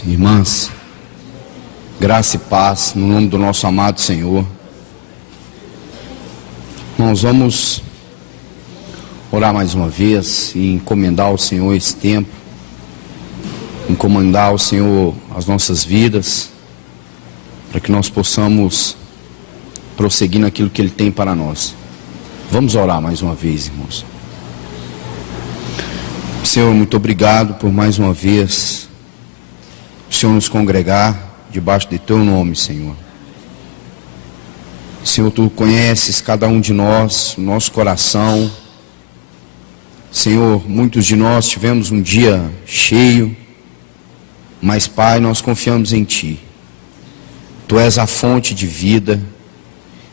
Irmãos e irmãs, graça e paz no nome do nosso amado Senhor. Irmãos, vamos orar mais uma vez e encomendar ao Senhor esse tempo, encomendar ao Senhor as nossas vidas, para que nós possamos prosseguir naquilo que Ele tem para nós. Vamos orar mais uma vez, irmãos. Senhor, muito obrigado por mais uma vez o Senhor nos congregar debaixo de Teu nome, Senhor. Senhor, Tu conheces cada um de nós, o nosso coração. Senhor, muitos de nós tivemos um dia cheio, mas, Pai, nós confiamos em Ti. Tu és a fonte de vida,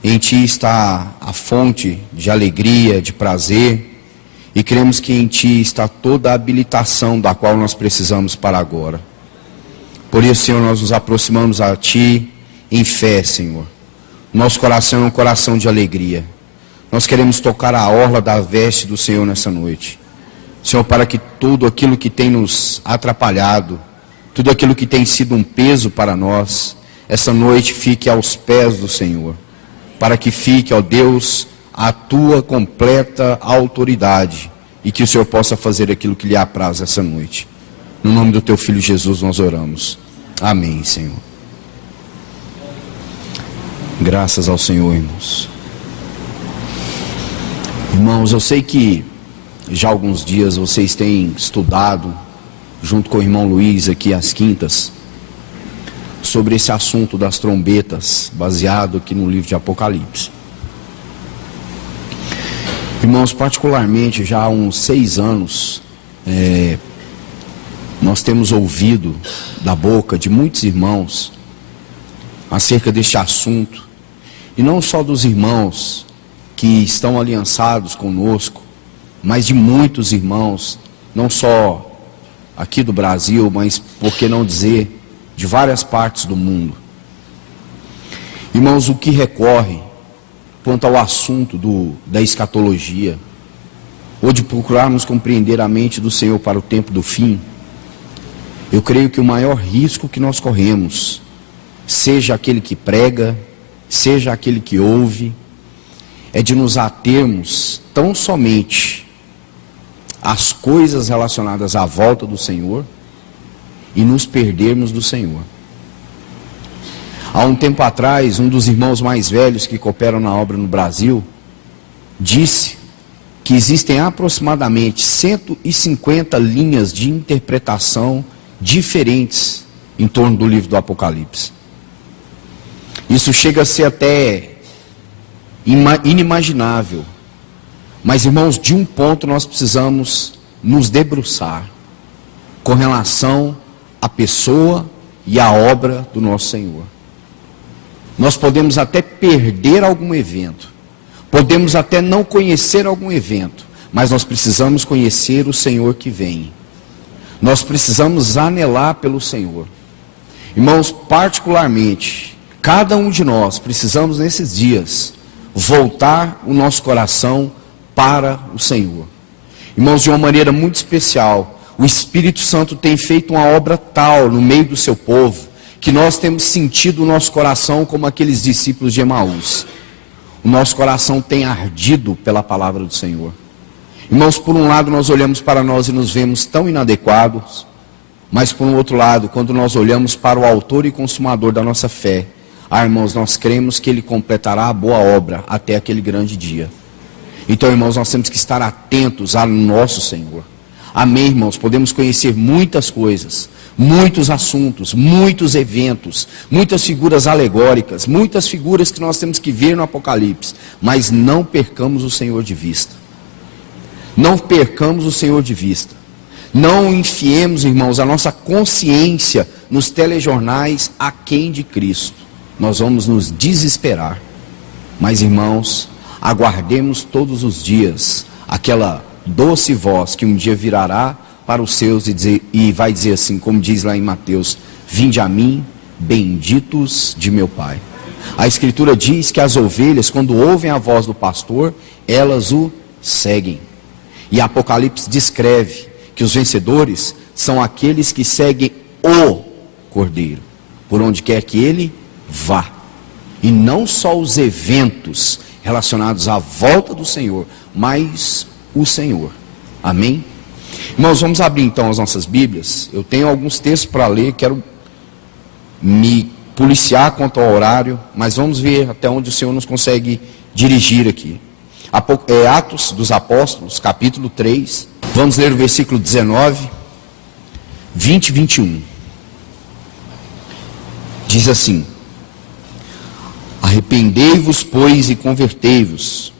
em Ti está a fonte de alegria, de prazer, e cremos que em Ti está toda a habilitação da qual nós precisamos para agora. Por isso, Senhor, nós nos aproximamos a Ti em fé, Senhor. Nosso coração é um coração de alegria. Nós queremos tocar a orla da veste do Senhor nessa noite. Senhor, para que tudo aquilo que tem nos atrapalhado, tudo aquilo que tem sido um peso para nós, essa noite fique aos pés do Senhor. Para que fique, ó Deus, a Tua completa autoridade e que o Senhor possa fazer aquilo que lhe apraz essa noite. No nome do Teu Filho Jesus nós oramos. Amém, Senhor. Graças ao Senhor, irmãos. Irmãos, eu sei que já há alguns dias vocês têm estudado, junto com o irmão Luiz aqui às quintas, sobre esse assunto das trombetas, baseado aqui no livro de Apocalipse. Irmãos, particularmente já há uns 6 anos, nós temos ouvido da boca de muitos irmãos acerca deste assunto, e não só dos irmãos que estão aliançados conosco, mas de muitos irmãos, não só aqui do Brasil, mas, por que não dizer, de várias partes do mundo. Irmãos, o que recorre quanto ao assunto da escatologia, ou de procurarmos compreender a mente do Senhor para o tempo do fim, eu creio que o maior risco que nós corremos, seja aquele que prega, seja aquele que ouve, é de nos atermos tão somente às coisas relacionadas à volta do Senhor e nos perdermos do Senhor. Há um tempo atrás, um dos irmãos mais velhos que cooperam na obra no Brasil disse que existem aproximadamente 150 linhas de interpretação diferentes em torno do livro do Apocalipse. Isso chega a ser até inimaginável. Mas, irmãos, de um ponto nós precisamos nos debruçar com relação à pessoa e à obra do nosso Senhor. Nós podemos até perder algum evento, podemos até não conhecer algum evento, mas nós precisamos conhecer o Senhor que vem. Nós precisamos anelar pelo Senhor. Irmãos, particularmente, cada um de nós precisamos nesses dias voltar o nosso coração para o Senhor. Irmãos, de uma maneira muito especial, o Espírito Santo tem feito uma obra tal no meio do seu povo, que nós temos sentido o nosso coração como aqueles discípulos de Emaús. O nosso coração tem ardido pela palavra do Senhor. Irmãos, por um lado nós olhamos para nós e nos vemos tão inadequados, mas por um outro lado, quando nós olhamos para o autor e consumador da nossa fé, irmãos, nós cremos que Ele completará a boa obra até aquele grande dia. Então, irmãos, nós temos que estar atentos ao nosso Senhor. Amém, irmãos? Podemos conhecer muitas coisas, muitos assuntos, muitos eventos, muitas figuras alegóricas, muitas figuras que nós temos que ver no Apocalipse, mas não percamos o Senhor de vista. Não percamos o Senhor de vista. Não enfiemos, irmãos, a nossa consciência nos telejornais aquém de Cristo. Nós vamos nos desesperar. Mas, irmãos, aguardemos todos os dias aquela doce voz que um dia virará para os seus e vai dizer assim, como diz lá em Mateus: vinde a mim, benditos de meu Pai. A Escritura diz que as ovelhas, quando ouvem a voz do pastor, elas o seguem. E Apocalipse descreve que os vencedores são aqueles que seguem o Cordeiro, por onde quer que ele vá. E não só os eventos relacionados à volta do Senhor, mas o Senhor. Amém? Irmãos, vamos abrir então as nossas Bíblias. Eu tenho alguns textos para ler, quero me policiar quanto ao horário, mas vamos ver até onde o Senhor nos consegue dirigir aqui. Atos dos Apóstolos, capítulo 3, vamos ler o versículo 19, 20 e 21. Diz assim: arrependei-vos, pois, e convertei-vos,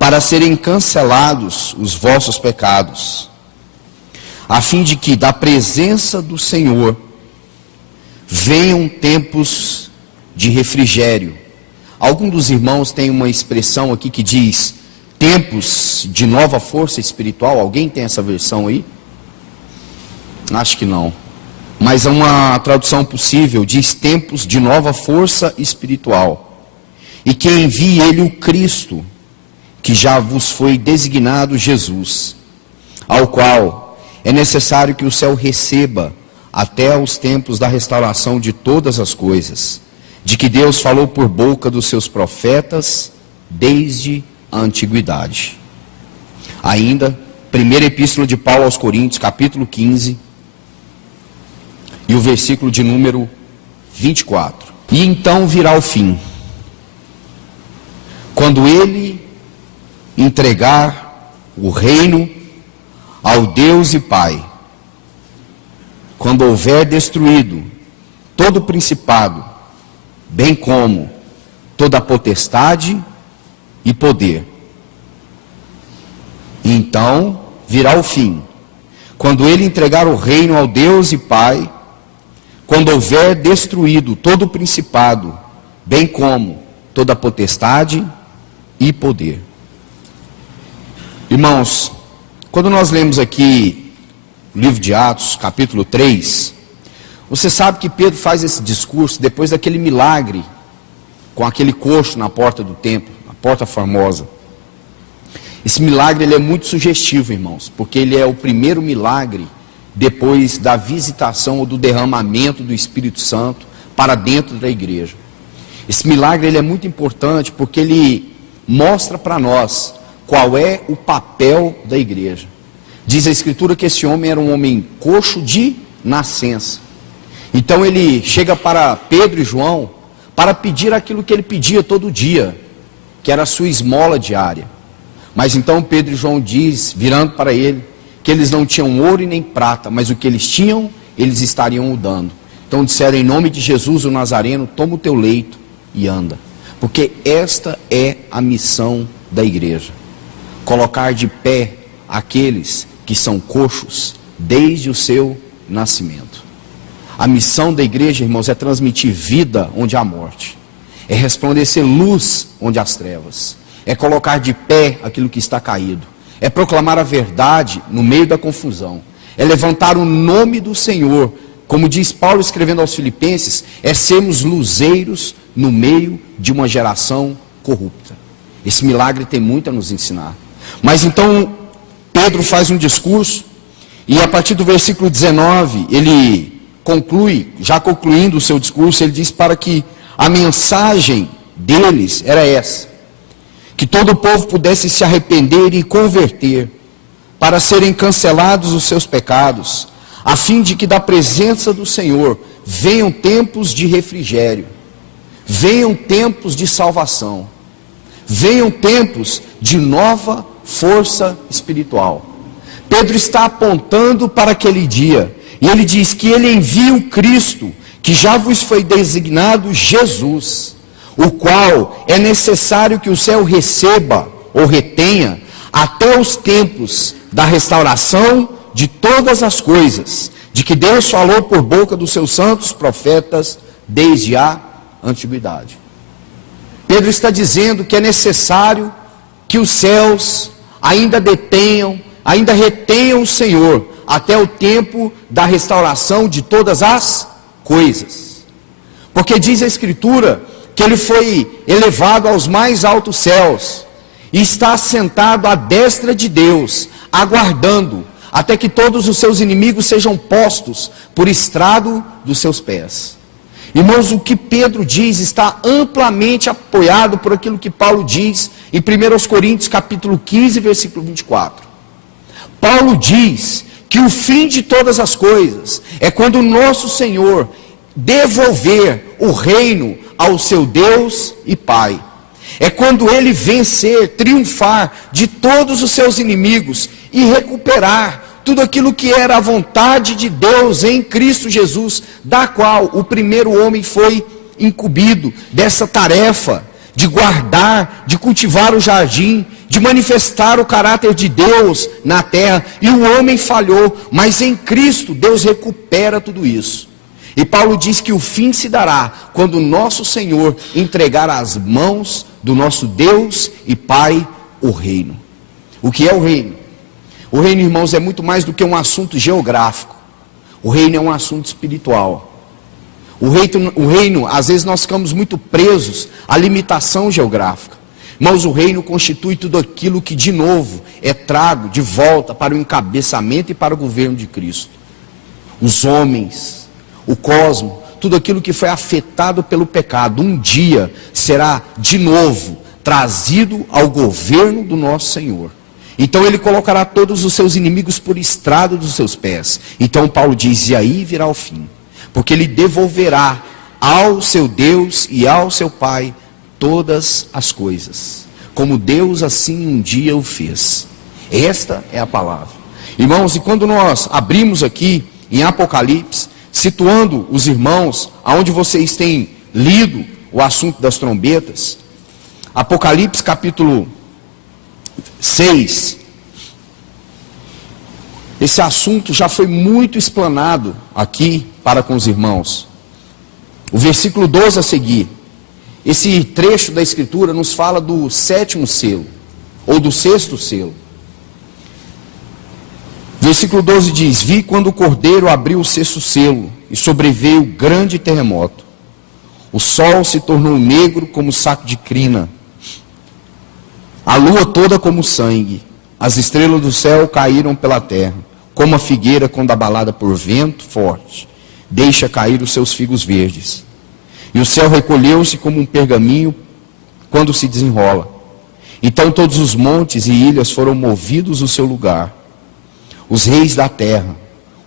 para serem cancelados os vossos pecados, a fim de que da presença do Senhor venham tempos de refrigério. Algum dos irmãos tem uma expressão aqui que diz tempos de nova força espiritual. Alguém tem essa versão aí? Acho que não. Mas é uma tradução possível, diz tempos de nova força espiritual. E que envie ele o Cristo, que já vos foi designado Jesus, ao qual é necessário que o céu receba até os tempos da restauração de todas as coisas, de que Deus falou por boca dos seus profetas desde a antiguidade. Ainda, primeira epístola de Paulo aos Coríntios, capítulo 15, e o versículo de número 24. E então virá o fim, quando ele entregar o reino ao Deus e Pai, quando houver destruído todo o principado, bem como toda a potestade e poder. Então virá o fim, quando ele entregar o reino ao Deus e Pai, quando houver destruído todo o principado, bem como toda a potestade e poder. Irmãos, quando nós lemos aqui o livro de Atos, capítulo 3, você sabe que Pedro faz esse discurso depois daquele milagre com aquele coxo na porta do templo, na porta formosa. Esse milagre ele é muito sugestivo, irmãos, porque ele é o primeiro milagre depois da visitação ou do derramamento do Espírito Santo para dentro da igreja. Esse milagre ele é muito importante porque ele mostra para nós qual é o papel da igreja. Diz a Escritura que esse homem era um homem coxo de nascença. Então ele chega para Pedro e João para pedir aquilo que ele pedia todo dia, que era a sua esmola diária. Mas então Pedro e João diz, virando para ele, que eles não tinham ouro e nem prata, mas o que eles tinham, eles estariam o dando. Então disseram, em nome de Jesus o Nazareno, toma o teu leito e anda. Porque esta é a missão da igreja. Colocar de pé aqueles que são coxos desde o seu nascimento. A missão da igreja, irmãos, é transmitir vida onde há morte. É resplandecer luz onde há trevas. É colocar de pé aquilo que está caído. É proclamar a verdade no meio da confusão. É levantar o nome do Senhor. Como diz Paulo escrevendo aos Filipenses, é sermos luzeiros no meio de uma geração corrupta. Esse milagre tem muito a nos ensinar. Mas então, Pedro faz um discurso, e a partir do versículo 19, ele conclui, já concluindo o seu discurso, ele diz para que a mensagem deles era essa: que todo o povo pudesse se arrepender e converter, para serem cancelados os seus pecados, a fim de que da presença do Senhor venham tempos de refrigério, venham tempos de salvação, venham tempos de nova força espiritual. Pedro está apontando para aquele dia, e ele diz que ele envia o Cristo, que já vos foi designado Jesus, o qual é necessário que o céu receba ou retenha até os tempos da restauração de todas as coisas, de que Deus falou por boca dos seus santos profetas desde a antiguidade. Pedro está dizendo que é necessário que os céus ainda detenham, ainda retenham o Senhor até o tempo da restauração de todas as coisas. Porque diz a Escritura que ele foi elevado aos mais altos céus e está assentado à destra de Deus, aguardando até que todos os seus inimigos sejam postos por estrado dos seus pés. Irmãos, o que Pedro diz está amplamente apoiado por aquilo que Paulo diz em 1 Coríntios capítulo 15, versículo 24. Paulo diz que o fim de todas as coisas é quando o nosso Senhor devolver o reino ao seu Deus e Pai. É quando ele vencer, triunfar de todos os seus inimigos e recuperar tudo aquilo que era a vontade de Deus em Cristo Jesus, da qual o primeiro homem foi incumbido dessa tarefa de guardar, de cultivar o jardim, de manifestar o caráter de Deus na terra. E o homem falhou, mas em Cristo Deus recupera tudo isso. E Paulo diz que o fim se dará quando o nosso Senhor entregar às mãos do nosso Deus e Pai o reino. O que é o reino? O reino, irmãos, é muito mais do que um assunto geográfico. O reino é um assunto espiritual. O reino, às vezes nós ficamos muito presos à limitação geográfica. Irmãos, o reino constitui tudo aquilo que de novo é trago de volta para o encabeçamento e para o governo de Cristo. Os homens, o cosmos, tudo aquilo que foi afetado pelo pecado, um dia será de novo trazido ao governo do nosso Senhor. Então ele colocará todos os seus inimigos por estrado dos seus pés. Então Paulo diz, e aí virá o fim. Porque ele devolverá ao seu Deus e ao seu Pai todas as coisas, como Deus assim um dia o fez. Esta é a palavra. Irmãos, e quando nós abrimos aqui em Apocalipse, situando os irmãos aonde vocês têm lido o assunto das trombetas, Apocalipse capítulo 6, esse assunto já foi muito explanado aqui para com os irmãos. O versículo 12 a seguir, esse trecho da escritura nos fala do sétimo selo, ou do sexto selo. Versículo 12 diz, vi quando o cordeiro abriu o sexto selo, e sobreveio grande terremoto. O sol se tornou negro como saco de crina, a lua toda como sangue, as estrelas do céu caíram pela terra, como a figueira quando abalada por vento forte, deixa cair os seus figos verdes. E o céu recolheu-se como um pergaminho quando se desenrola. Então todos os montes e ilhas foram movidos do seu lugar. Os reis da terra,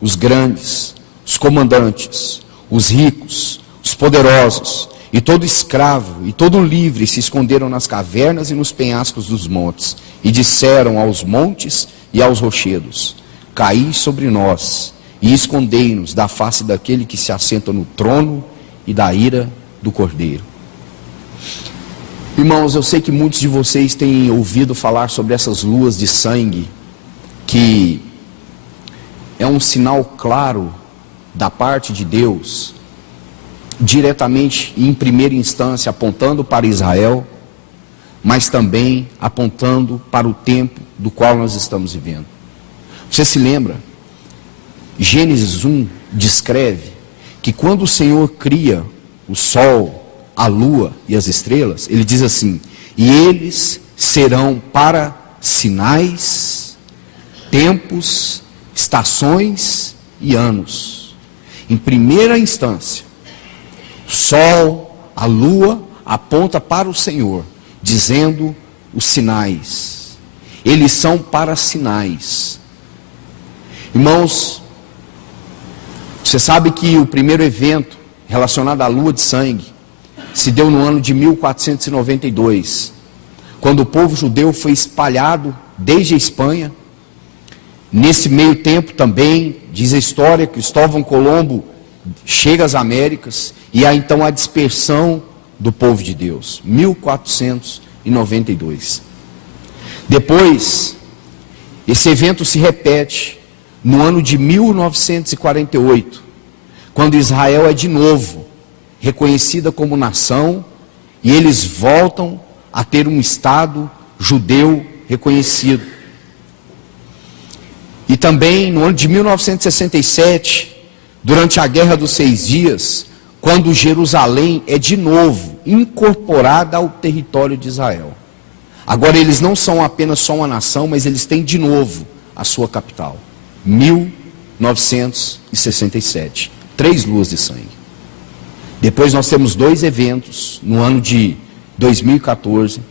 os grandes, os comandantes, os ricos, os poderosos, e todo escravo e todo livre se esconderam nas cavernas e nos penhascos dos montes, e disseram aos montes e aos rochedos, caí sobre nós, e escondei-nos da face daquele que se assenta no trono e da ira do Cordeiro. Irmãos, eu sei que muitos de vocês têm ouvido falar sobre essas luas de sangue, que é um sinal claro da parte de Deus, diretamente e em primeira instância apontando para Israel, mas também apontando para o tempo do qual nós estamos vivendo. Você se lembra? Gênesis 1 descreve que quando o Senhor cria o sol, a lua e as estrelas, ele diz assim, e eles serão para sinais, tempos, estações e anos. Em primeira instância, o sol, a lua aponta para o Senhor, dizendo os sinais. Eles são para sinais. Irmãos, você sabe que o primeiro evento relacionado à lua de sangue se deu no ano de 1492, quando o povo judeu foi espalhado desde a Espanha. Nesse meio tempo também, diz a história, Cristóvão Colombo chega às Américas e há então a dispersão do povo de Deus, 1492. Depois, esse evento se repete no ano de 1948, quando Israel é de novo reconhecida como nação e eles voltam a ter um Estado judeu reconhecido. E também no ano de 1967, durante a Guerra dos 6 Dias, quando Jerusalém é de novo incorporada ao território de Israel. Agora eles não são apenas só uma nação, mas eles têm de novo a sua capital, 1967. 3 luas de sangue. Depois nós temos 2 eventos no ano de 2014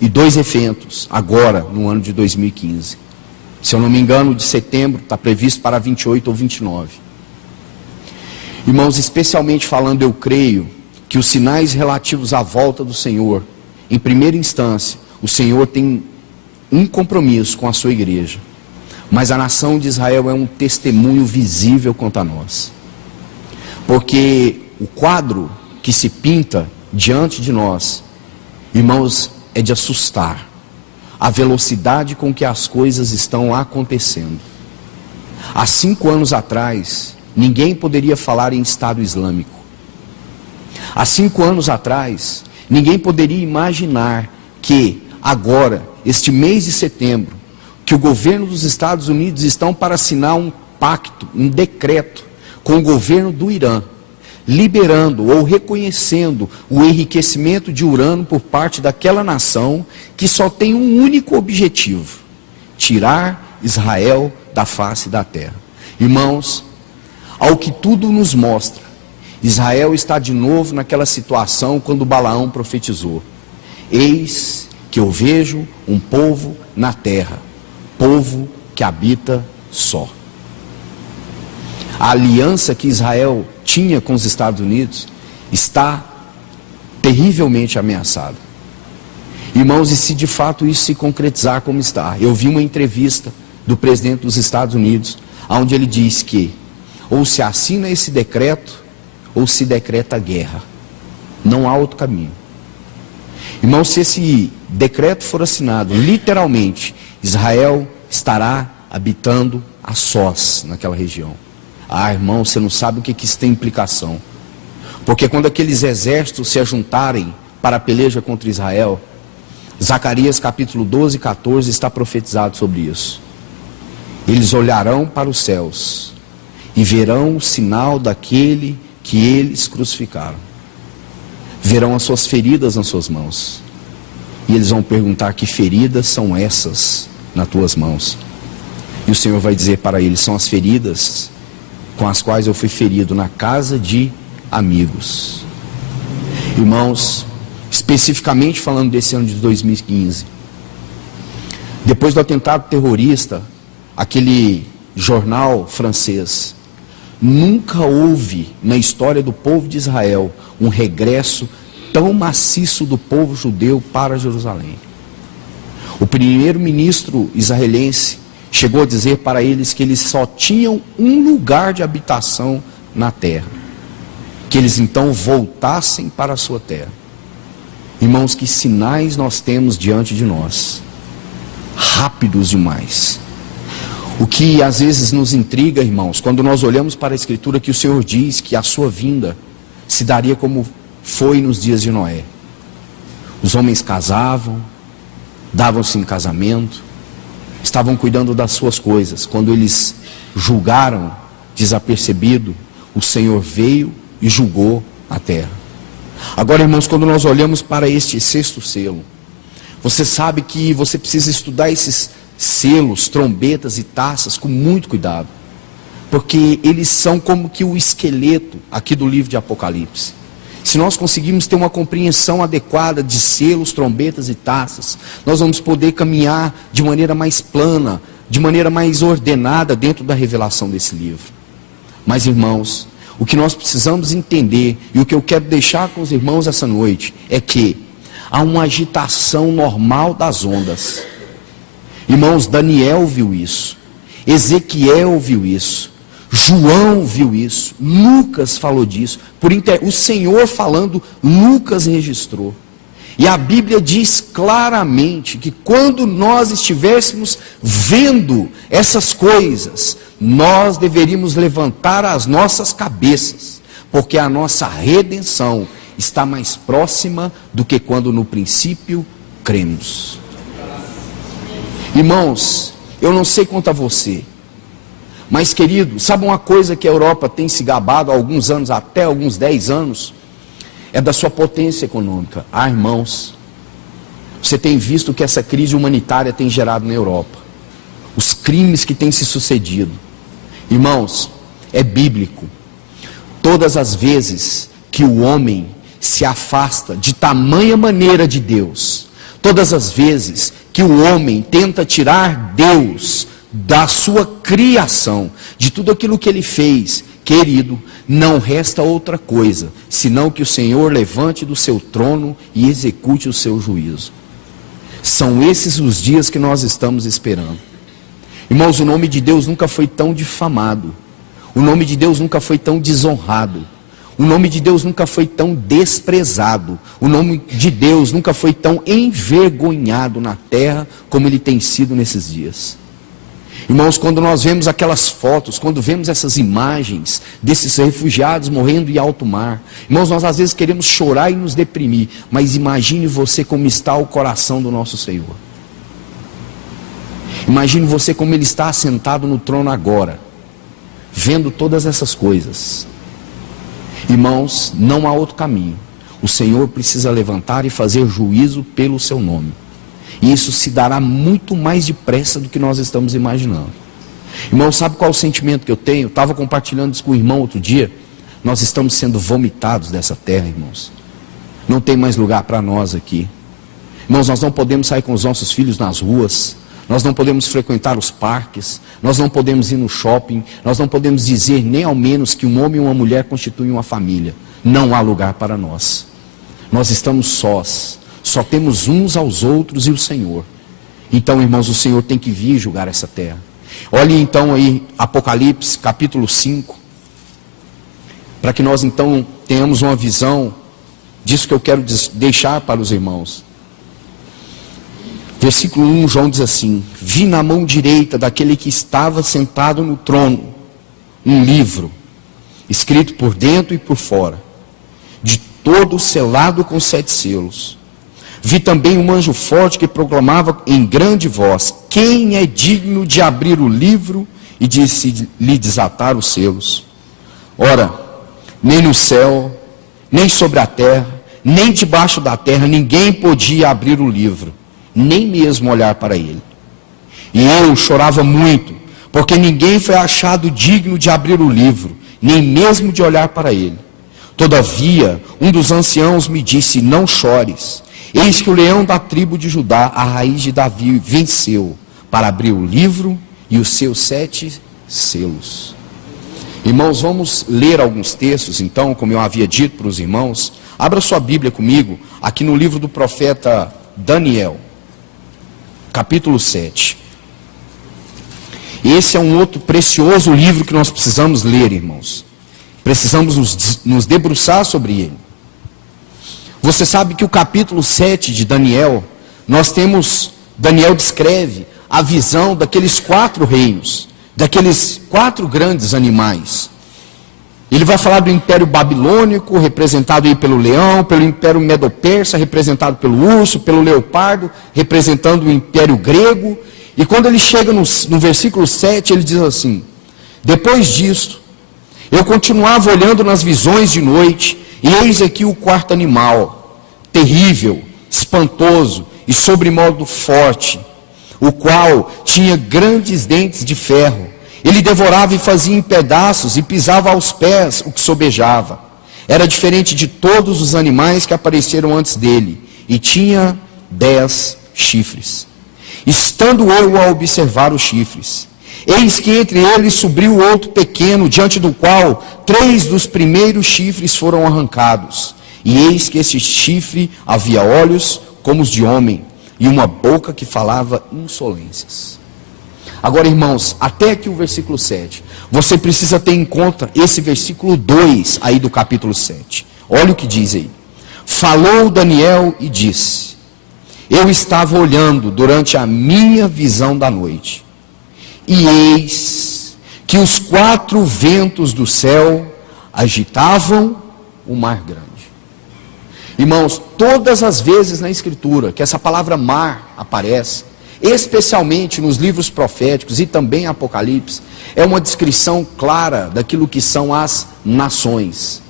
e 2 eventos agora no ano de 2015. Se eu não me engano, de setembro está previsto para 28 ou 29. Irmãos, especialmente falando, eu creio que os sinais relativos à volta do Senhor, em primeira instância, o Senhor tem um compromisso com a sua igreja, mas a nação de Israel é um testemunho visível quanto a nós, porque o quadro que se pinta diante de nós, irmãos, é de assustar a velocidade com que as coisas estão acontecendo. Há 5 anos atrás, ninguém poderia falar em Estado Islâmico. Há 5 anos atrás, ninguém poderia imaginar que agora, este mês de setembro, que o governo dos Estados Unidos estão para assinar um pacto, um decreto com o governo do Irã, liberando ou reconhecendo o enriquecimento de urânio por parte daquela nação que só tem um único objetivo: tirar Israel da face da terra. Irmãos, ao que tudo nos mostra, Israel está de novo naquela situação quando Balaão profetizou: eis que eu vejo um povo na terra, povo que habita só. A aliança que Israel tinha com os Estados Unidos está terrivelmente ameaçada. Irmãos, e se de fato isso se concretizar como está, eu vi uma entrevista do presidente dos Estados Unidos, onde ele diz que ou se assina esse decreto, ou se decreta guerra. Não há outro caminho. Irmãos, se esse decreto for assinado, literalmente, Israel estará habitando a sós naquela região. Ah, irmão, você não sabe o que isso tem implicação. Porque quando aqueles exércitos se ajuntarem para a peleja contra Israel, Zacarias capítulo 12 e 14 está profetizado sobre isso. Eles olharão para os céus e verão o sinal daquele que eles crucificaram. Verão as suas feridas nas suas mãos. E eles vão perguntar: que feridas são essas nas tuas mãos? E o Senhor vai dizer para eles: são as feridas com as quais eu fui ferido na casa de amigos. Irmãos, especificamente falando desse ano de 2015, depois do atentado terrorista, aquele jornal francês, nunca houve na história do povo de Israel um regresso tão maciço do povo judeu para Jerusalém. O primeiro-ministro israelense chegou a dizer para eles que eles só tinham um lugar de habitação na terra, que eles então voltassem para a sua terra. Irmãos, que sinais nós temos diante de nós, rápidos demais. O que às vezes nos intriga, irmãos, quando nós olhamos para a Escritura, que o Senhor diz que a sua vinda se daria como foi nos dias de Noé. Os homens casavam, davam-se em casamento, estavam cuidando das suas coisas. Quando eles julgaram desapercebido, o Senhor veio e julgou a terra. Agora, irmãos, quando nós olhamos para este 6º selo, você sabe que você precisa estudar esses selos, trombetas e taças com muito cuidado, porque eles são como que o esqueleto aqui do livro de Apocalipse. Se nós conseguirmos ter uma compreensão adequada de selos, trombetas e taças, nós vamos poder caminhar de maneira mais plana, de maneira mais ordenada dentro da revelação desse livro. Mas, irmãos, o que nós precisamos entender, e o que eu quero deixar com os irmãos essa noite, é que há uma agitação normal das ondas. Irmãos, Daniel viu isso, Ezequiel viu isso, João viu isso, Lucas falou disso, o Senhor falando, Lucas registrou. E a Bíblia diz claramente que quando nós estivéssemos vendo essas coisas, nós deveríamos levantar as nossas cabeças, porque a nossa redenção está mais próxima do que quando no princípio cremos. Irmãos, eu não sei quanto a você, mas querido, sabe uma coisa que a Europa tem se gabado há alguns anos, até alguns 10 anos? É da sua potência econômica. Ah, irmãos, você tem visto o que essa crise humanitária tem gerado na Europa. Os crimes que têm se sucedido. Irmãos, é bíblico. Todas as vezes que o homem se afasta de tamanha maneira de Deus, todas as vezes que o homem tenta tirar Deus da sua criação, de tudo aquilo que ele fez, querido, não resta outra coisa, senão que o Senhor levante do seu trono e execute o seu juízo. São esses os dias que nós estamos esperando. Irmãos, o nome de Deus nunca foi tão difamado. O nome de Deus nunca foi tão desonrado. O nome de Deus nunca foi tão desprezado. O nome de Deus nunca foi tão envergonhado na terra como ele tem sido nesses dias. Irmãos, quando nós vemos aquelas fotos, quando vemos essas imagens desses refugiados morrendo em alto mar, irmãos, nós às vezes queremos chorar e nos deprimir, mas imagine você como está o coração do nosso Senhor. Imagine você como Ele está assentado no trono agora, vendo todas essas coisas. Irmãos, não há outro caminho. O Senhor precisa levantar e fazer juízo pelo seu nome. E isso se dará muito mais depressa do que nós estamos imaginando. Irmão, sabe qual é o sentimento que eu tenho? Eu estava compartilhando isso com o irmão outro dia. Nós estamos sendo vomitados dessa terra, irmãos. Não tem mais lugar para nós aqui. Irmãos, nós não podemos sair com os nossos filhos nas ruas. Nós não podemos frequentar os parques. Nós não podemos ir no shopping. Nós não podemos dizer nem ao menos que um homem e uma mulher constituem uma família. Não há lugar para nós. Nós estamos sós. Só temos uns aos outros e o Senhor. Então, irmãos, o Senhor tem que vir julgar essa terra. Olhe então aí Apocalipse capítulo 5. Para que nós então tenhamos uma visão disso que eu quero deixar para os irmãos. Versículo 1, João diz assim: vi na mão direita daquele que estava sentado no trono um livro, escrito por dentro e por fora, de todo selado com 7 selos. Vi também um anjo forte que proclamava em grande voz: quem é digno de abrir o livro e de lhe desatar os selos? Ora, nem no céu, nem sobre a terra, nem debaixo da terra, ninguém podia abrir o livro, nem mesmo olhar para ele. E eu chorava muito, porque ninguém foi achado digno de abrir o livro, nem mesmo de olhar para ele. Todavia, um dos anciãos me disse: não chores. Eis que o leão da tribo de Judá, a raiz de Davi, venceu para abrir o livro e os seus 7 selos. Irmãos, vamos ler alguns textos, então, como eu havia dito para os irmãos. Abra sua Bíblia comigo, aqui no livro do profeta Daniel, capítulo 7. Esse é um outro precioso livro que nós precisamos ler, irmãos. Precisamos nos debruçar sobre ele. Você sabe que o capítulo 7 de Daniel, Daniel descreve a visão daqueles 4 reinos, daqueles 4 grandes animais. Ele vai falar do Império Babilônico, representado aí pelo leão, pelo Império Medo-Persa, representado pelo urso, pelo leopardo, representando o Império Grego. E quando ele chega no versículo 7, ele diz assim: depois disto, eu continuava olhando nas visões de noite, e eis aqui o 4º animal, terrível, espantoso e sobremodo forte, o qual tinha grandes dentes de ferro. Ele devorava e fazia em pedaços e pisava aos pés o que sobejava. Era diferente de todos os animais que apareceram antes dele, e tinha 10 chifres. Estando eu a observar os chifres, eis que entre eles subiu outro pequeno, diante do qual 3 dos primeiros chifres foram arrancados. E eis que esse chifre havia olhos como os de homem, e uma boca que falava insolências. Agora, irmãos, até aqui o versículo 7. Você precisa ter em conta esse versículo 2 aí do capítulo 7. Olha o que diz aí. Falou Daniel e disse: eu estava olhando durante a minha visão da noite, e eis que os 4 ventos do céu agitavam o mar grande. Irmãos, todas as vezes na Escritura que essa palavra mar aparece, especialmente nos livros proféticos e também em Apocalipse, é uma descrição clara daquilo que são as nações.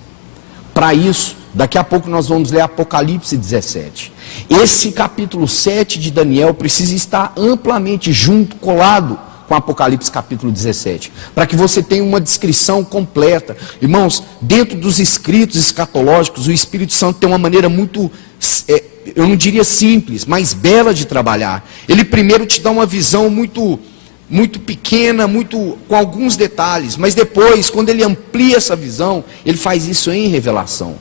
Para isso, daqui a pouco nós vamos ler Apocalipse 17. Esse capítulo 7 de Daniel precisa estar amplamente junto, colado com Apocalipse capítulo 17, para que você tenha uma descrição completa. Irmãos, dentro dos escritos escatológicos, o Espírito Santo tem uma maneira muito, eu não diria simples, mas bela de trabalhar. Ele primeiro te dá uma visão muito pequena, com alguns detalhes, mas depois, quando ele amplia essa visão, ele faz isso em revelação.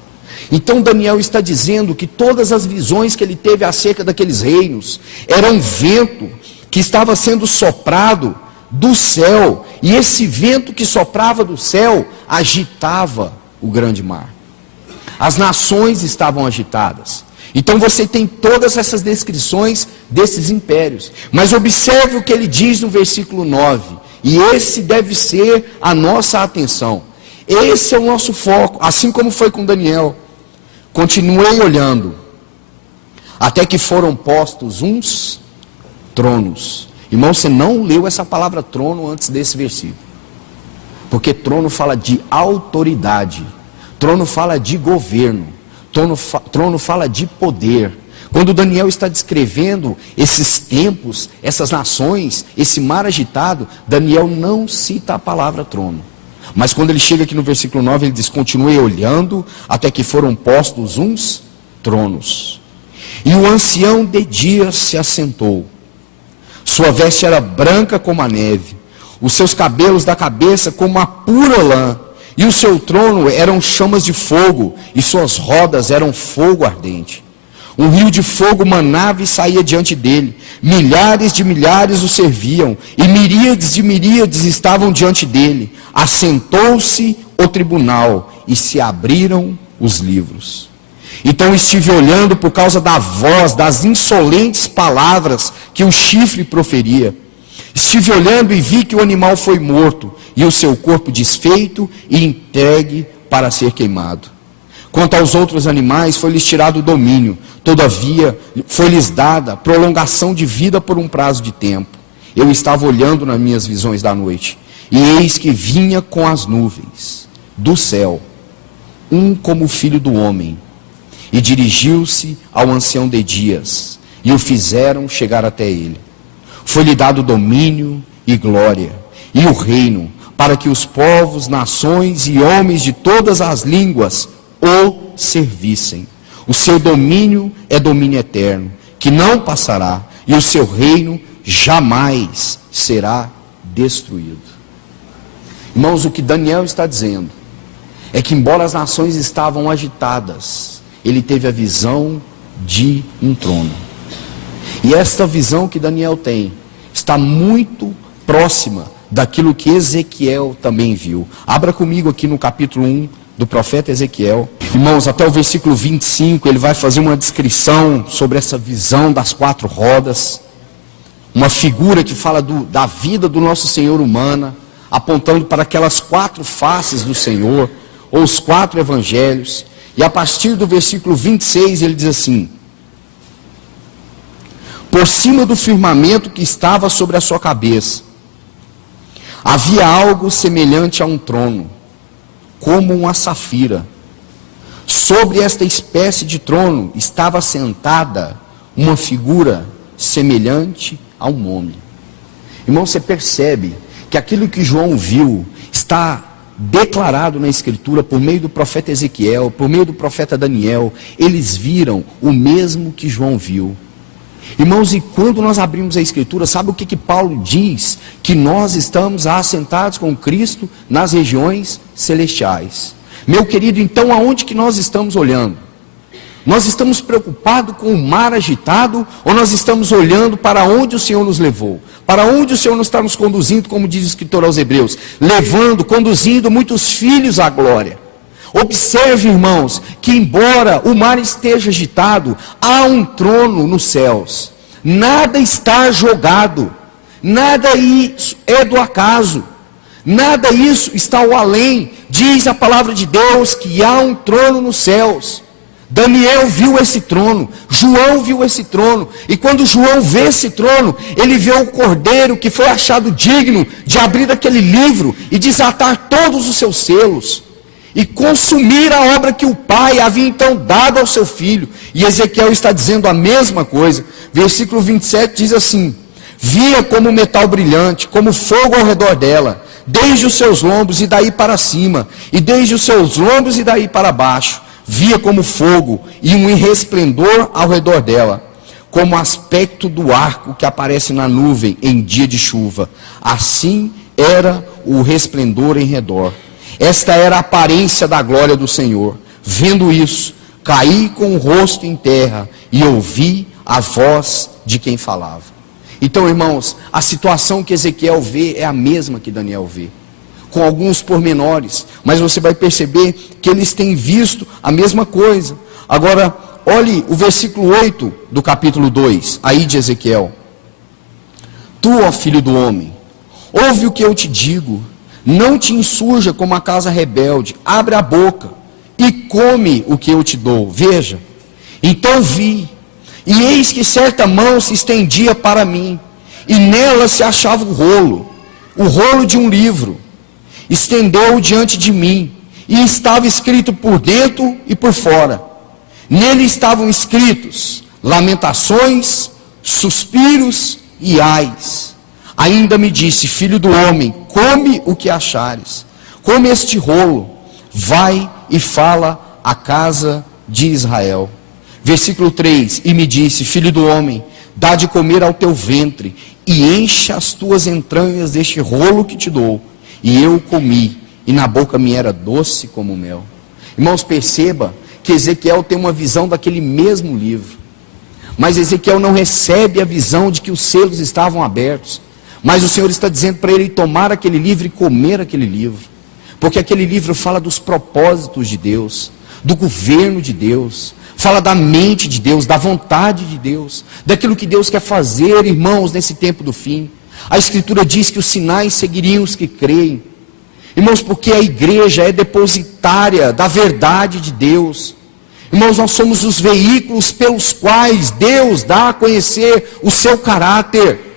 Então Daniel está dizendo que todas as visões que ele teve acerca daqueles reinos, era um vento que estava sendo soprado do céu, e esse vento que soprava do céu, agitava o grande mar. As nações estavam agitadas. Então você tem todas essas descrições desses impérios. Mas observe o que ele diz no versículo 9. E esse deve ser a nossa atenção. Esse é o nosso foco, assim como foi com Daniel. Continuei olhando, até que foram postos uns tronos. Irmão, você não leu essa palavra trono antes desse versículo. Porque trono fala de autoridade. Trono fala de governo. Trono fala de poder. Quando Daniel está descrevendo esses tempos, essas nações, esse mar agitado, Daniel não cita a palavra trono. Mas quando ele chega aqui no versículo 9, ele diz: continuei olhando, até que foram postos uns tronos. E o ancião de dias se assentou. Sua veste era branca como a neve, os seus cabelos da cabeça como a pura lã. E o seu trono eram chamas de fogo, e suas rodas eram fogo ardente. Um rio de fogo manava e saía diante dele. Milhares de milhares o serviam, e miríades de miríades estavam diante dele. Assentou-se o tribunal, e se abriram os livros. Então estive olhando por causa da voz, das insolentes palavras que o chifre proferia. Estive olhando e vi que o animal foi morto, e o seu corpo desfeito e entregue para ser queimado. Quanto aos outros animais, foi-lhes tirado o domínio. Todavia, foi-lhes dada prolongação de vida por um prazo de tempo. Eu estava olhando nas minhas visões da noite, e eis que vinha com as nuvens do céu, um como o filho do homem, e dirigiu-se ao ancião de dias, e o fizeram chegar até ele. Foi-lhe dado domínio e glória, e o reino, para que os povos, nações e homens de todas as línguas o servissem. O seu domínio é domínio eterno, que não passará, e o seu reino jamais será destruído. Irmãos, o que Daniel está dizendo é que, embora as nações estavam agitadas, ele teve a visão de um trono. E esta visão que Daniel tem está muito próxima daquilo que Ezequiel também viu. Abra comigo aqui no capítulo 1 do profeta Ezequiel. Irmãos, até o versículo 25, ele vai fazer uma descrição sobre essa visão das 4 rodas. Uma figura que fala da vida do nosso Senhor humana, apontando para aquelas 4 faces do Senhor, ou os 4 evangelhos. E a partir do versículo 26, ele diz assim: por cima do firmamento que estava sobre a sua cabeça, havia algo semelhante a um trono, como uma safira. Sobre esta espécie de trono estava sentada uma figura semelhante a um homem. Irmão, você percebe que aquilo que João viu está declarado na Escritura por meio do profeta Ezequiel, por meio do profeta Daniel. Eles viram o mesmo que João viu. Irmãos, e quando nós abrimos a Escritura, sabe o que Paulo diz? Que nós estamos assentados com Cristo nas regiões celestiais. Meu querido, então aonde que nós estamos olhando? Nós estamos preocupados com o mar agitado, ou nós estamos olhando para onde o Senhor nos levou? Para onde o Senhor nos está nos conduzindo, como diz o escritor aos Hebreus? Levando, conduzindo muitos filhos à glória. Observe, irmãos, que embora o mar esteja agitado, há um trono nos céus. Nada está jogado, nada isso é do acaso, nada isso está ao além. Diz a palavra de Deus que há um trono nos céus. Daniel viu esse trono, João viu esse trono, e quando João vê esse trono, ele vê o cordeiro que foi achado digno de abrir aquele livro e desatar todos os seus selos, e consumir a obra que o Pai havia então dado ao seu Filho. E Ezequiel está dizendo a mesma coisa. Versículo 27 diz assim: Via como metal brilhante, como fogo ao redor dela, desde os seus lombos e daí para cima, e desde os seus lombos e daí para baixo. Via como fogo e um resplendor ao redor dela, como o aspecto do arco que aparece na nuvem em dia de chuva. Assim era o resplendor em redor. Esta era a aparência da glória do Senhor. Vendo isso, caí com o rosto em terra e ouvi a voz de quem falava. Então, irmãos, a situação que Ezequiel vê é a mesma que Daniel vê, com alguns pormenores, mas você vai perceber que eles têm visto a mesma coisa. Agora, olhe o versículo 8 do capítulo 2, aí de Ezequiel. Tu, ó filho do homem, ouve o que eu te digo, não te insurja como a casa rebelde, abre a boca e come o que eu te dou. Veja, então vi, e eis que certa mão se estendia para mim, e nela se achava o rolo de um livro. Estendeu-o diante de mim, e estava escrito por dentro e por fora. Nele estavam escritos lamentações, suspiros e ais. Ainda me disse: filho do homem, come o que achares, come este rolo, vai e fala à casa de Israel. Versículo 3, e me disse: filho do homem, dá de comer ao teu ventre, e encha as tuas entranhas deste rolo que te dou. E eu comi, e na boca me era doce como mel. Irmãos, perceba que Ezequiel tem uma visão daquele mesmo livro, mas Ezequiel não recebe a visão de que os selos estavam abertos, mas o Senhor está dizendo para ele tomar aquele livro e comer aquele livro, porque aquele livro fala dos propósitos de Deus, do governo de Deus, fala da mente de Deus, da vontade de Deus, daquilo que Deus quer fazer, irmãos, nesse tempo do fim. A Escritura diz que os sinais seguiriam os que creem. Irmãos, porque a igreja é depositária da verdade de Deus. Irmãos, nós somos os veículos pelos quais Deus dá a conhecer o seu caráter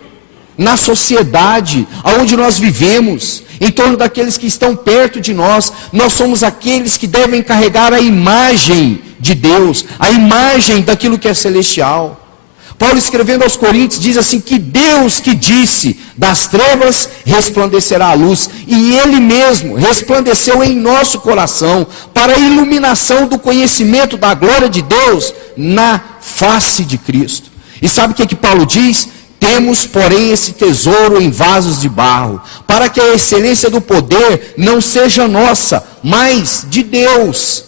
na sociedade onde nós vivemos, em torno daqueles que estão perto de nós. Nós somos aqueles que devem carregar a imagem de Deus, a imagem daquilo que é celestial. Paulo, escrevendo aos Coríntios, diz assim: que Deus que disse, das trevas resplandecerá a luz, e Ele mesmo resplandeceu em nosso coração, para a iluminação do conhecimento da glória de Deus, na face de Cristo. E sabe o que Paulo diz? Temos, porém, esse tesouro em vasos de barro, para que a excelência do poder não seja nossa, mas de Deus.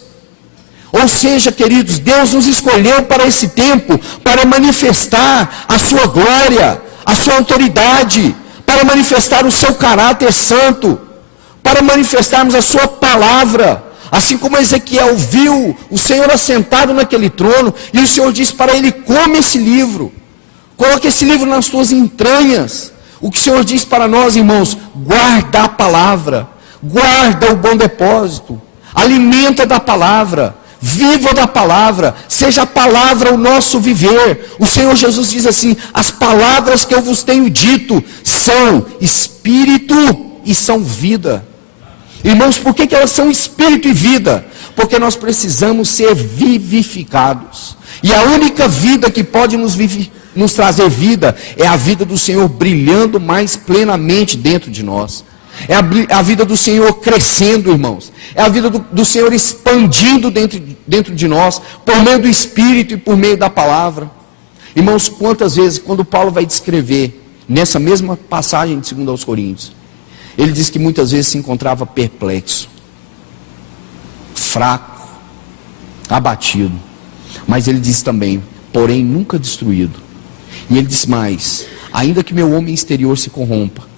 Ou seja, queridos, Deus nos escolheu para esse tempo, para manifestar a sua glória, a sua autoridade, para manifestar o seu caráter santo, para manifestarmos a sua palavra. Assim como Ezequiel viu o Senhor assentado naquele trono, e o Senhor disse para ele: come esse livro, coloque esse livro nas tuas entranhas. O que o Senhor diz para nós, irmãos: guarda a palavra, guarda o bom depósito, alimenta da palavra, viva da palavra, seja a palavra o nosso viver. O Senhor Jesus diz assim: as palavras que eu vos tenho dito são espírito e são vida. Irmãos, por que elas são espírito e vida? Porque nós precisamos ser vivificados, e a única vida que pode nos trazer vida é a vida do Senhor brilhando mais plenamente dentro de nós. É a vida do Senhor crescendo, irmãos. É a vida do Senhor expandindo dentro de nós, por meio do Espírito e por meio da palavra. Irmãos, quantas vezes, quando Paulo vai descrever, nessa mesma passagem de 2 aos Coríntios, ele diz que muitas vezes se encontrava perplexo, fraco, abatido. Mas ele diz também, porém nunca destruído. E ele diz mais: ainda que meu homem exterior se corrompa,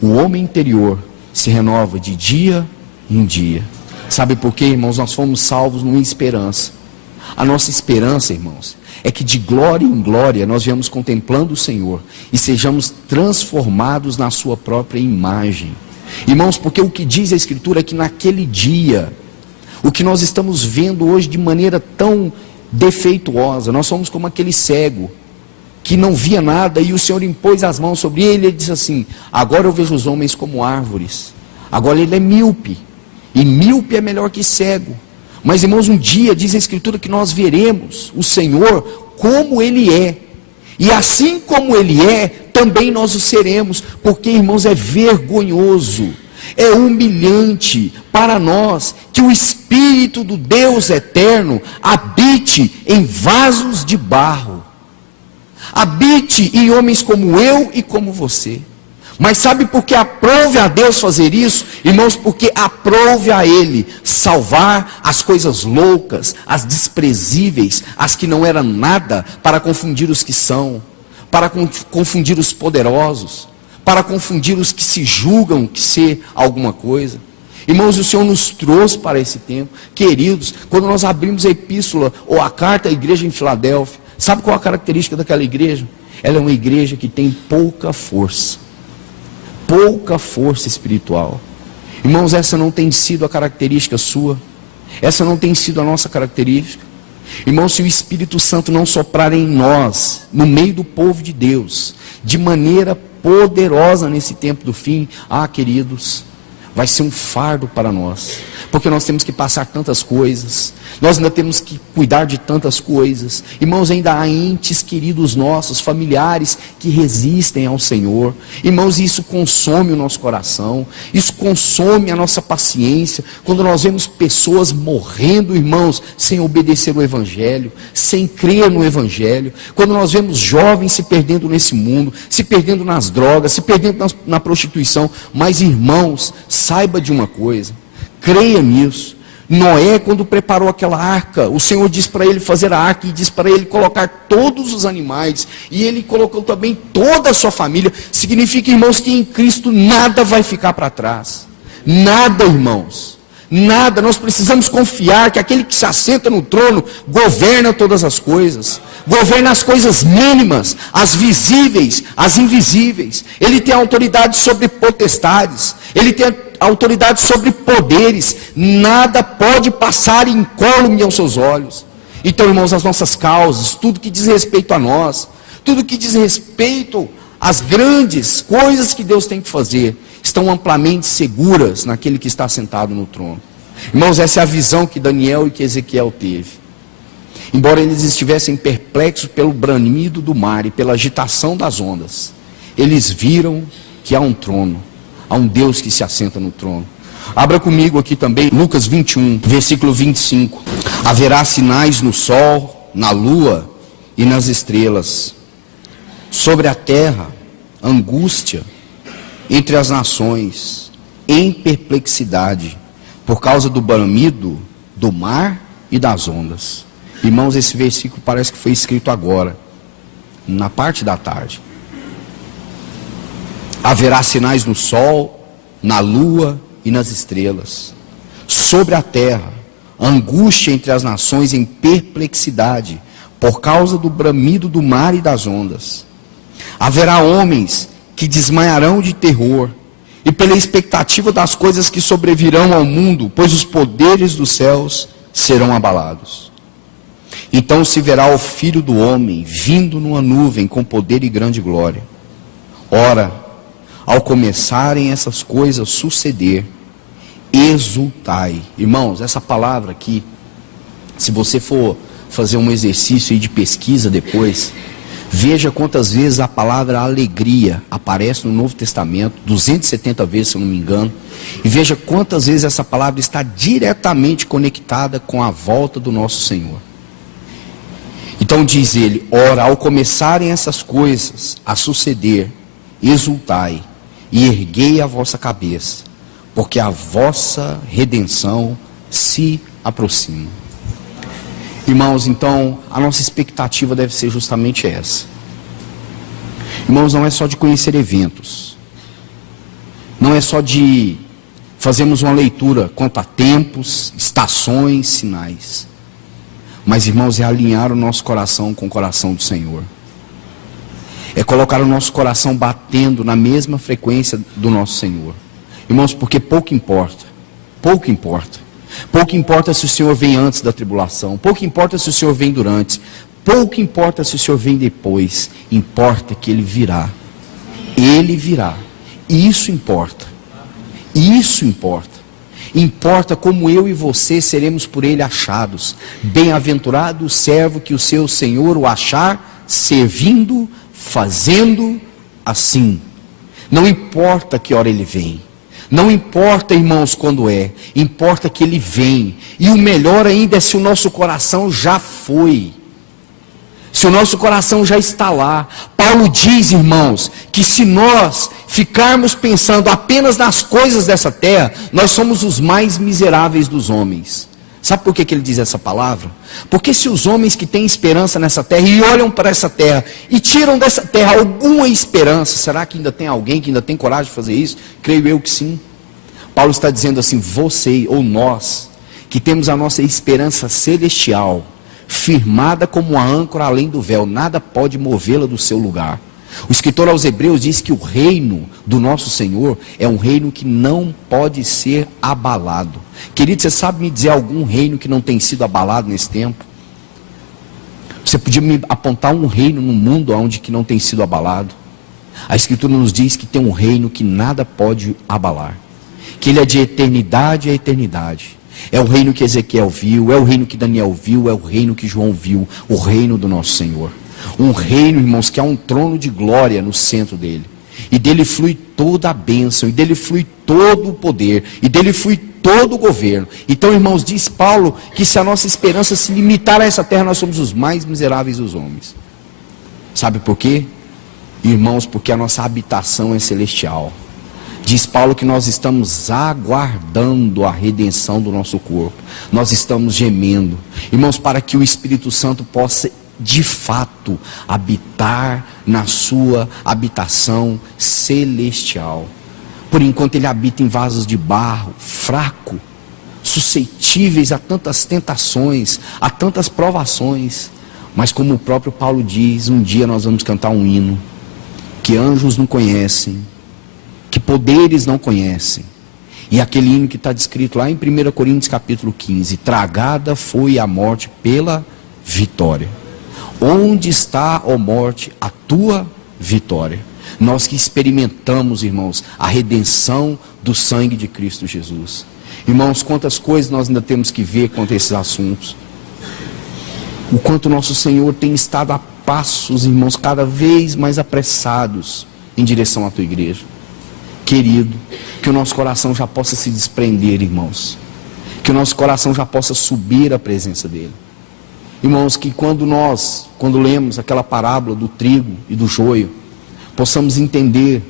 o homem interior se renova de dia em dia. Sabe por quê, irmãos? Nós fomos salvos numa esperança. A nossa esperança, irmãos, é que de glória em glória nós viemos contemplando o Senhor e sejamos transformados na sua própria imagem. Irmãos, porque o que diz a Escritura é que naquele dia, o que nós estamos vendo hoje de maneira tão defeituosa, nós somos como aquele cego que não via nada, e o Senhor impôs as mãos sobre ele, e ele disse assim: agora eu vejo os homens como árvores. Agora ele é míope, e míope é melhor que cego. Mas, irmãos, um dia diz a Escritura que nós veremos o Senhor como Ele é, E assim como Ele é, também nós o seremos, porque, irmãos, é vergonhoso, é humilhante para nós que o Espírito do Deus eterno habite em vasos de barro, habite em homens como eu e como você. Mas sabe por que aprove a Deus fazer isso? Irmãos, porque aprove a Ele salvar as coisas loucas, as desprezíveis, as que não eram nada, para confundir os que são, para confundir os poderosos, para confundir os que se julgam que ser alguma coisa. Irmãos, o Senhor nos trouxe para esse tempo. Queridos, quando nós abrimos a epístola ou a carta à igreja em Filadélfia, sabe qual a característica daquela igreja? Ela é uma igreja que tem pouca força espiritual. Irmãos, essa não tem sido a característica sua, essa não tem sido a nossa característica. Irmãos, se o Espírito Santo não soprar em nós, no meio do povo de Deus, de maneira poderosa nesse tempo do fim, queridos, vai ser um fardo para nós, porque nós temos que passar tantas coisas, nós ainda temos que cuidar de tantas coisas. Irmãos, ainda há entes queridos nossos, familiares, que resistem ao Senhor. Irmãos, isso consome o nosso coração, isso consome a nossa paciência, quando nós vemos pessoas morrendo, irmãos, sem obedecer o Evangelho, sem crer no Evangelho, quando nós vemos jovens se perdendo nesse mundo, se perdendo nas drogas, se perdendo na prostituição. Mas, irmãos, saiba de uma coisa, creia nisso. Noé, quando preparou aquela arca, o Senhor diz para ele fazer a arca, e diz para ele colocar todos os animais, e ele colocou também toda a sua família. Significa, irmãos, que em Cristo nada vai ficar para trás, nada, irmãos, nada. Nós precisamos confiar que aquele que se assenta no trono governa todas as coisas, governa as coisas mínimas, as visíveis, as invisíveis. Ele tem autoridade sobre potestades, ele tem autoridade sobre poderes. Nada pode passar incólume aos seus olhos. Então, irmãos, as nossas causas, tudo que diz respeito a nós, tudo que diz respeito às grandes coisas que Deus tem que fazer, estão amplamente seguras naquele que está sentado no trono. Irmãos, essa é a visão que Daniel e que Ezequiel teve. Embora eles estivessem perplexos pelo bramido do mar e pela agitação das ondas, eles viram que há um trono, há um Deus que se assenta no trono. Abra comigo aqui também Lucas 21, versículo 25. Haverá sinais no sol, na lua e nas estrelas. Sobre a terra, angústia entre as nações, em perplexidade, por causa do bramido do mar e das ondas. Irmãos, esse versículo parece que foi escrito agora, na parte da tarde. Haverá sinais no sol, na lua e nas estrelas. Sobre a terra, angústia entre as nações em perplexidade, por causa do bramido do mar e das ondas. Haverá homens que desmaiarão de terror, e pela expectativa das coisas que sobrevirão ao mundo, pois os poderes dos céus serão abalados. Então se verá o Filho do Homem vindo numa nuvem com poder e grande glória. Ora, ao começarem essas coisas suceder, exultai. Irmãos, essa palavra aqui, se você for fazer um exercício aí de pesquisa depois, veja quantas vezes a palavra alegria aparece no Novo Testamento, 270 vezes, se eu não me engano, e veja quantas vezes essa palavra está diretamente conectada com a volta do nosso Senhor. Então diz ele: ora, ao começarem essas coisas a suceder, exultai e erguei a vossa cabeça, porque a vossa redenção se aproxima. Irmãos, então, a nossa expectativa deve ser justamente essa. Irmãos, não é só de conhecer eventos, não é só de fazermos uma leitura quanto a tempos, estações, sinais, mas, irmãos, é alinhar o nosso coração com o coração do Senhor, é colocar o nosso coração batendo na mesma frequência do nosso Senhor. Irmãos, porque pouco importa se o Senhor vem antes da tribulação, pouco importa se o Senhor vem durante, pouco importa se o Senhor vem depois, importa que Ele virá, e isso importa, Importa como eu e você seremos por ele achados. Bem-aventurado o servo que o seu Senhor o achar, servindo, fazendo assim. Não importa que hora ele vem. Não importa, irmãos, quando é. Importa que ele vem. E o melhor ainda é se o nosso coração já foi. Se o nosso coração já está lá. Paulo diz, irmãos, que se nós ficarmos pensando apenas nas coisas dessa terra, nós somos os mais miseráveis dos homens. Sabe por que ele diz essa palavra? Porque se os homens que têm esperança nessa terra e olham para essa terra e tiram dessa terra alguma esperança, será que ainda tem alguém que ainda tem coragem de fazer isso? Creio eu que sim. Paulo está dizendo assim, você ou nós, que temos a nossa esperança celestial, firmada como uma âncora além do véu, nada pode movê-la do seu lugar. O escritor aos Hebreus diz que o reino do nosso Senhor é um reino que não pode ser abalado. Querido, você sabe me dizer algum reino que não tem sido abalado nesse tempo? Você podia me apontar um reino no mundo onde que não tem sido abalado? A escritura nos diz que tem um reino que nada pode abalar, que ele é de eternidade a eternidade. É o reino que Ezequiel viu, é o reino que Daniel viu, é o reino que João viu, o reino do nosso Senhor. Um reino, irmãos, que há um trono de glória no centro dele. E dele flui toda a bênção, e dele flui todo o poder, e dele flui todo o governo. Então, irmãos, diz Paulo que se a nossa esperança se limitar a essa terra, nós somos os mais miseráveis dos homens. Sabe por quê? Irmãos, porque a nossa habitação é celestial. Diz Paulo que nós estamos aguardando a redenção do nosso corpo. Nós estamos gemendo. Irmãos, para que o Espírito Santo possa de fato habitar na sua habitação celestial. Por enquanto ele habita em vasos de barro, fraco, suscetíveis a tantas tentações, a tantas provações. Mas como o próprio Paulo diz, um dia nós vamos cantar um hino que anjos não conhecem, que poderes não conhecem. E aquele hino que está descrito lá em 1 Coríntios capítulo 15, tragada foi a morte pela vitória. Onde está, ó morte, a tua vitória? Nós que experimentamos, irmãos, a redenção do sangue de Cristo Jesus. Irmãos, quantas coisas nós ainda temos que ver quanto a esses assuntos. O quanto nosso Senhor tem estado a passos, irmãos, cada vez mais apressados em direção à tua igreja. Querido, que o nosso coração já possa se desprender, irmãos. Que o nosso coração já possa subir à presença dele. Irmãos, que quando lemos aquela parábola do trigo e do joio, possamos entender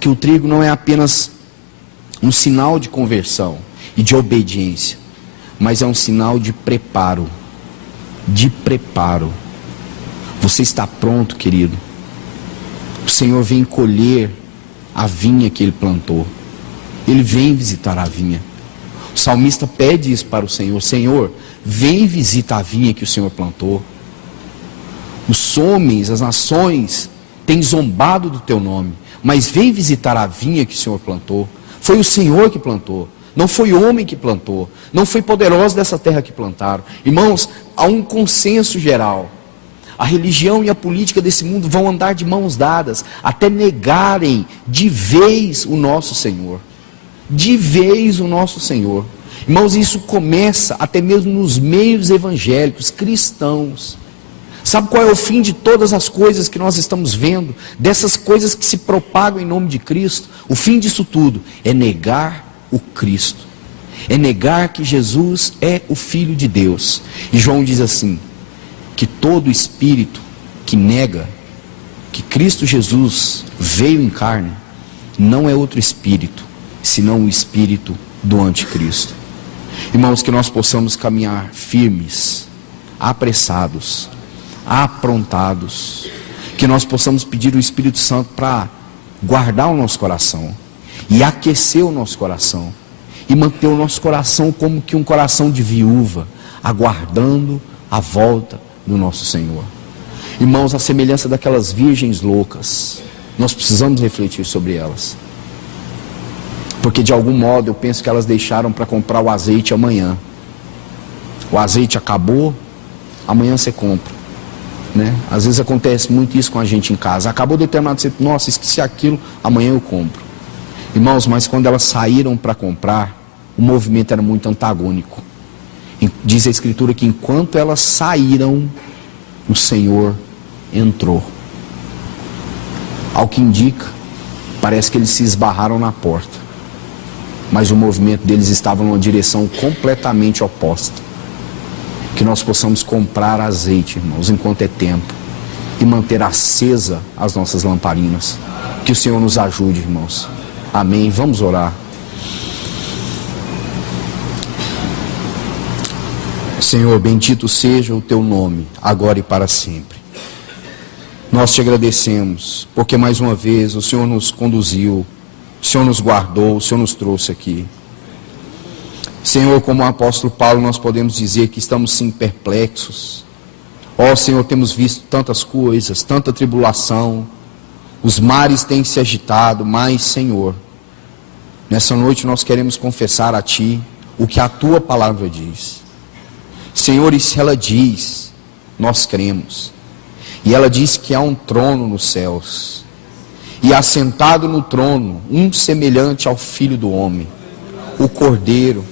que o trigo não é apenas um sinal de conversão e de obediência, mas é um sinal de preparo. De preparo. Você está pronto, querido? O Senhor vem colher a vinha que ele plantou. Ele vem visitar a vinha. O salmista pede isso para o Senhor: Senhor, vem visitar a vinha que o Senhor plantou. Os homens, as nações têm zombado do teu nome, mas vem visitar a vinha que o Senhor plantou. Foi o Senhor que plantou, não foi homem que plantou, não foi poderoso dessa terra que plantaram. Irmãos, há um consenso geral. A religião e a política desse mundo vão andar de mãos dadas, até negarem de vez o nosso Senhor. De vez o nosso Senhor. Irmãos, isso começa até mesmo nos meios evangélicos, cristãos. Sabe qual é o fim de todas as coisas que nós estamos vendo? Dessas coisas que se propagam em nome de Cristo? O fim disso tudo é negar o Cristo. É negar que Jesus é o Filho de Deus. E João diz assim, que todo espírito que nega que Cristo Jesus veio em carne, não é outro espírito, senão o espírito do anticristo. Irmãos, que nós possamos caminhar firmes, apressados, aprontados, que nós possamos pedir o Espírito Santo para guardar o nosso coração e aquecer o nosso coração e manter o nosso coração como que um coração de viúva, aguardando a volta do nosso Senhor. Irmãos, a semelhança daquelas virgens loucas, nós precisamos refletir sobre elas, porque de algum modo eu penso que elas deixaram para comprar o azeite amanhã. O azeite acabou, amanhã você compra, né? Às vezes acontece muito isso com a gente em casa. Acabou determinado, você, nossa, esqueci aquilo, amanhã eu compro. Irmãos, mas quando elas saíram para comprar, o movimento era muito antagônico. Diz a Escritura que enquanto elas saíram, o Senhor entrou. Ao que indica, parece que eles se esbarraram na porta, mas o movimento deles estava numa direção completamente oposta. Que nós possamos comprar azeite, irmãos, enquanto é tempo, e manter acesa as nossas lamparinas. Que o Senhor nos ajude, irmãos. Amém. Vamos orar. Senhor, bendito seja o teu nome, agora e para sempre. Nós te agradecemos, porque mais uma vez o Senhor nos conduziu, o Senhor nos guardou, o Senhor nos trouxe aqui. Senhor, como o apóstolo Paulo, nós podemos dizer que estamos sim perplexos. Ó Senhor, temos visto tantas coisas, tanta tribulação, os mares têm se agitado, mas Senhor, nessa noite nós queremos confessar a Ti o que a Tua palavra diz. Senhor, e se ela diz, nós cremos. E ela diz que há um trono nos céus, e assentado no trono, um semelhante ao Filho do Homem, o Cordeiro,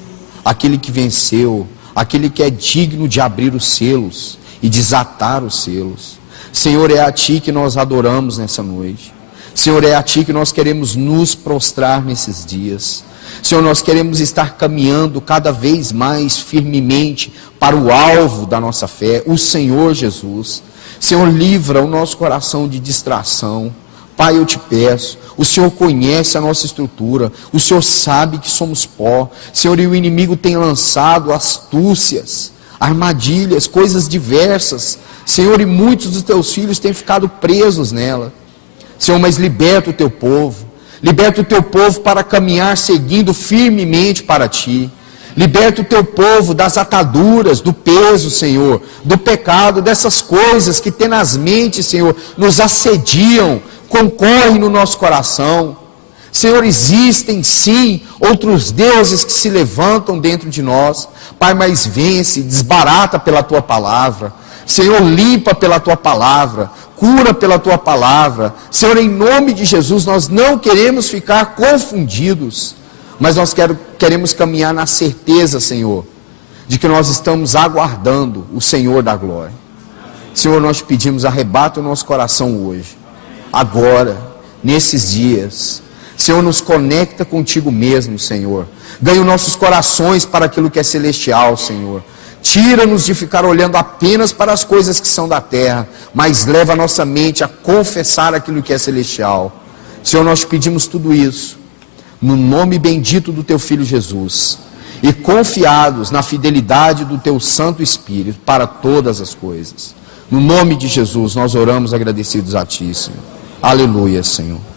aquele que venceu, aquele que é digno de abrir os selos e desatar os selos. Senhor, é a Ti que nós adoramos nessa noite. Senhor, é a Ti que nós queremos nos prostrar nesses dias. Senhor, nós queremos estar caminhando cada vez mais firmemente para o alvo da nossa fé, o Senhor Jesus. Senhor, livra o nosso coração de distração. Pai, eu te peço, o Senhor conhece a nossa estrutura, o Senhor sabe que somos pó. Senhor, e o inimigo tem lançado astúcias, armadilhas, coisas diversas. Senhor, e muitos dos teus filhos têm ficado presos nela. Senhor, mas liberta o teu povo. Liberta o teu povo para caminhar seguindo firmemente para Ti. Liberta o teu povo das ataduras, do peso, Senhor, do pecado, dessas coisas que tenazmente, Senhor, nos assediam, concorrem no nosso coração. Senhor, existem sim outros deuses que se levantam dentro de nós. Pai, mas vence, desbarata pela Tua palavra. Senhor, limpa pela Tua palavra, cura pela Tua palavra. Senhor, em nome de Jesus, nós não queremos ficar confundidos, mas nós queremos caminhar na certeza, Senhor, de que nós estamos aguardando o Senhor da glória. Senhor, nós te pedimos, arrebata o nosso coração hoje, agora, nesses dias. Senhor, nos conecta contigo mesmo, Senhor. Ganha os nossos corações para aquilo que é celestial, Senhor. Tira-nos de ficar olhando apenas para as coisas que são da terra, mas leva a nossa mente a confessar aquilo que é celestial. Senhor, nós te pedimos tudo isso, no nome bendito do Teu Filho Jesus, e confiados na fidelidade do Teu Santo Espírito para todas as coisas. No nome de Jesus, nós oramos agradecidos a Ti, Senhor. Aleluia, Senhor.